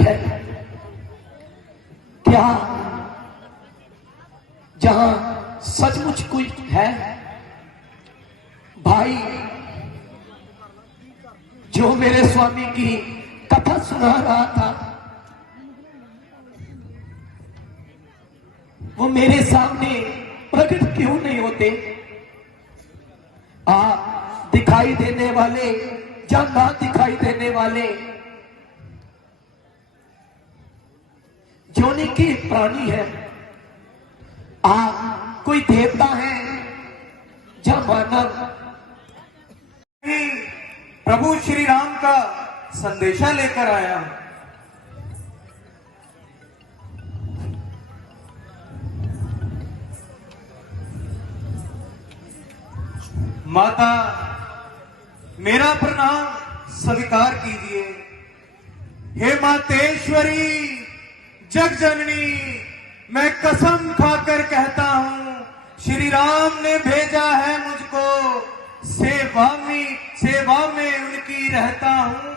है। क्या जहां सचमुच कोई है भाई जो मेरे स्वामी की कथा सुना रहा था, वो मेरे सामने प्रकट क्यों नहीं होते? आप दिखाई देने वाले या ना दिखाई देने वाले जोनी के प्राणी है, आप कोई देवता है या मानव? प्रभु श्री राम का संदेशा लेकर आया। माता, मेरा प्रणाम स्वीकार कीजिए। हे मातेश्वरी जगजननी, मैं कसम खाकर कहता हूं, श्री राम ने भेजा है मुझको, सेवा में उनकी रहता हूं।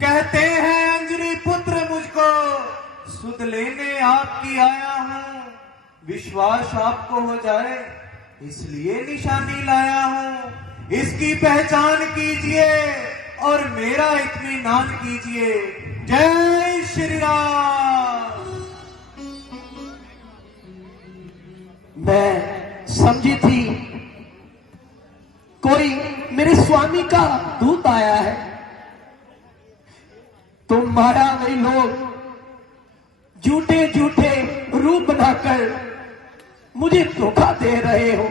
कहते हैं अंजनी पुत्र मुझको, सुध लेने आपकी आया हूं। विश्वास आपको हो जाए इसलिए निशानी लाया हूं। इसकी पहचान कीजिए और मेरा इत्मीनान कीजिए। जय श्री राम। मैं समझी थी कोई मेरे स्वामी का दूत आया है, तो मारा वही लोग झूठे झूठे रूप बनाकर मुझे धोखा दे रहे हो।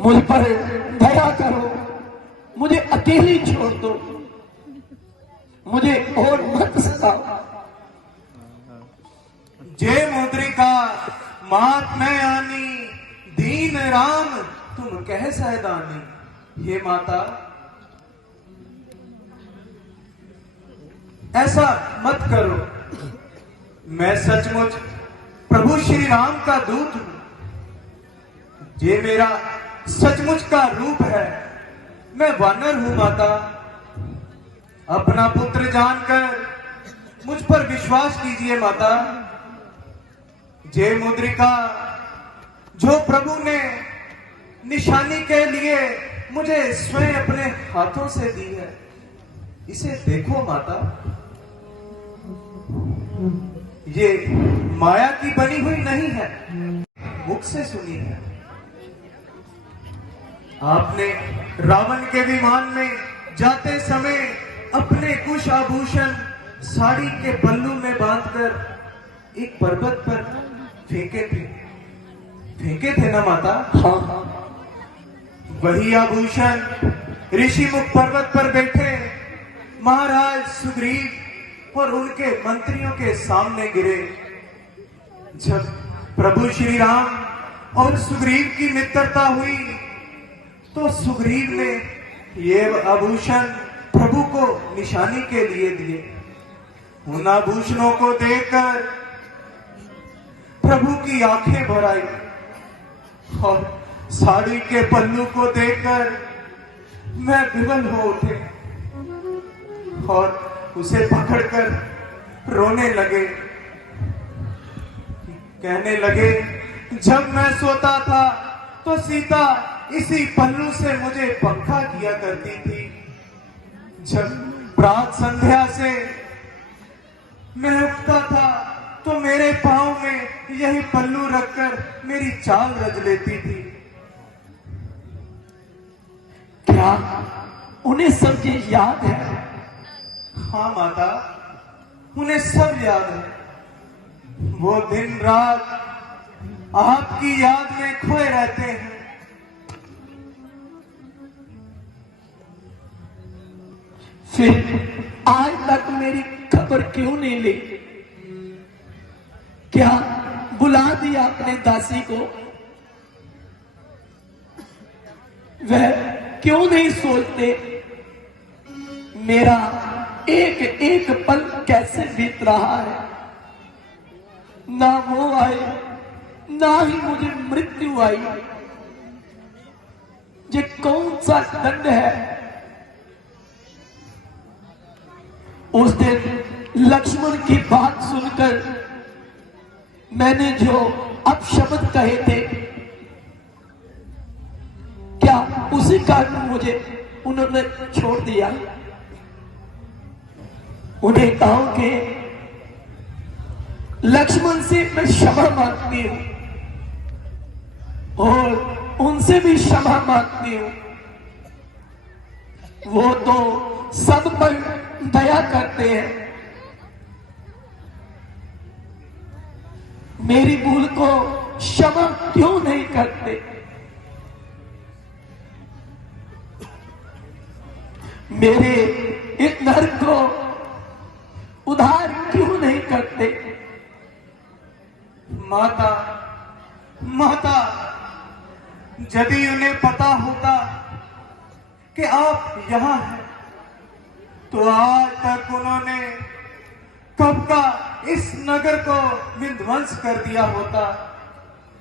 मुझ पर दया करो, मुझे अकेली छोड़ दो, मुझे और मत सताओ। जय मुद्रिका मात मैं आनी, दीन राम तुम कह सहदानी। हे माता, ऐसा मत करो। मैं सचमुच प्रभु श्री राम का दूत हूं। ये मेरा सचमुच का रूप है। मैं वानर हूं माता। अपना पुत्र जानकर मुझ पर विश्वास कीजिए माता। जय मुद्रिका जो प्रभु ने निशानी के लिए मुझे स्वयं अपने हाथों से दी है, इसे देखो माता। ये माया की बनी हुई नहीं है, मुख से सुनी है। आपने रावण के विमान में जाते समय अपने कुश आभूषण साड़ी के पल्लू में बांधकर एक पर्वत पर फेंके थे ना माता? हाँ। वही आभूषण ऋषिमुख पर्वत पर बैठे महाराज सुग्रीव और उनके मंत्रियों के सामने गिरे। जब प्रभु श्री राम और सुग्रीव की मित्रता हुई तो सुग्रीव ने ये आभूषण प्रभु को निशानी के लिए दिए। उन आभूषणों को देखकर प्रभु की आंखें भर आई और साड़ी के पल्लू को देखकर मैं विवल हो उठे और उसे पकड़कर रोने लगे। कहने लगे, जब मैं सोता था तो सीता इसी पल्लू से मुझे पंखा किया करती थी। जब प्रात संध्या से मैं उठता था तो मेरे पांव में यही पल्लू रखकर मेरी चाल रच लेती थी। क्या उन्हें सब ये याद है? हाँ माता, उन्हें सब याद है। वो दिन रात आपकी याद में खोए रहते हैं। फिर आज तक मेरी खबर क्यों नहीं ली? क्या बुला दिया अपने दासी को? वह क्यों नहीं सोचते मेरा एक एक पल कैसे बीत रहा है? ना वो आए, ना ही मुझे मृत्यु आई। ये कौन सा दंड है। उस दिन लक्ष्मण की बात सुनकर मैंने जो अपशब्द कहे थे, क्या उसी कारण मुझे उन्होंने छोड़ दिया। उन्हें कहा कि लक्ष्मण से मैं क्षमा मांगती हूं और उनसे भी क्षमा मांगती हूं। वो तो सब पर दया करते हैं, मेरी भूल को क्षमा क्यों नहीं करते। मेरे इस नर को उधार क्यों नहीं करते। माता, माता, यदि उन्हें पता होता कि आप यहाँ हैं, तो आज तक उन्होंने कब का इस नगर को विध्वंस कर दिया होता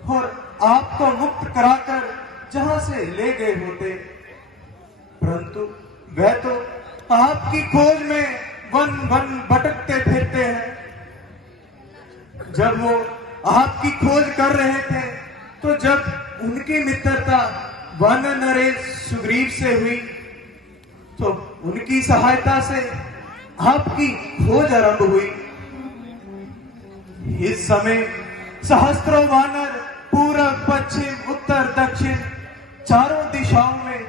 और आपको मुक्त कराकर जहां से ले गए होते। परंतु वह तो आपकी खोज में वन वन भटकते फिरते हैं। जब वो आपकी खोज कर रहे थे, तो जब उनकी मित्रता वन नरेश सुग्रीव से हुई, तो उनकी सहायता से आपकी खोज आरंभ हुई। इस समय सहस्त्रों वानर पूरब, पश्चिम, उत्तर, दक्षिण चारों दिशाओं में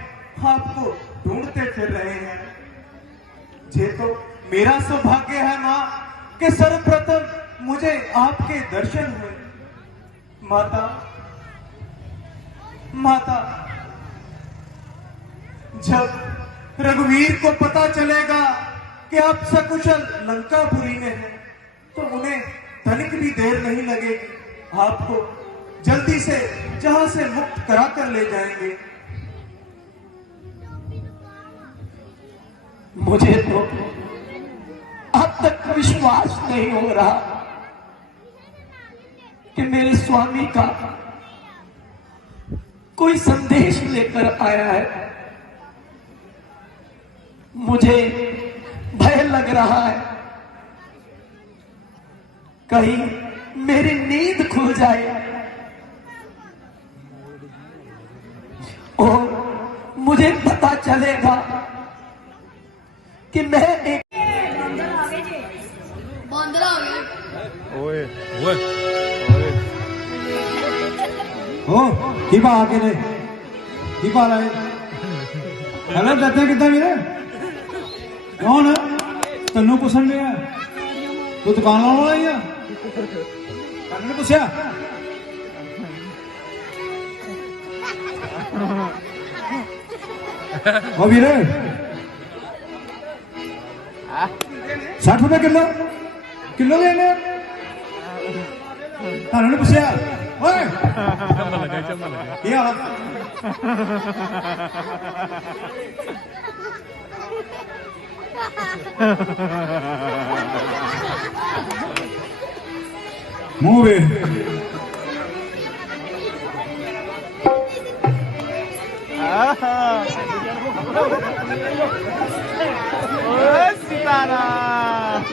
आपको ढूंढते फिर रहे हैं। ये तो मेरा सौभाग्य है मां कि सर्वप्रथम मुझे आपके दर्शन हुए। माता, माता, जब रघुवीर को पता चलेगा कि आप सकुशल लंकापुरी में हैं, तो उन्हें तनिक भी देर नहीं लगेगी, आपको जल्दी से जहां से मुक्त कराकर ले जाएंगे। मुझे तो अब तक विश्वास नहीं हो रहा कि मेरे स्वामी का कोई संदेश लेकर आया है। मुझे भय लग रहा है कहीं मेरी नींद खुल जाए और मुझे पता चलेगा कि मैं एक बंदरा हो गया। ओए ओए ओए ओ की बा आके ने की बा लाए। हेलो दत्ते कितना मेरे कौन है तन्नू पुछन लिया तू दुकान लाने वाला ही है कन्ने पुछया ओ वीरे 60 रुपए किलो किलो लेने तन्ने पुछया ओए चम्मा लगा ये हाल मुंह वे सीताराम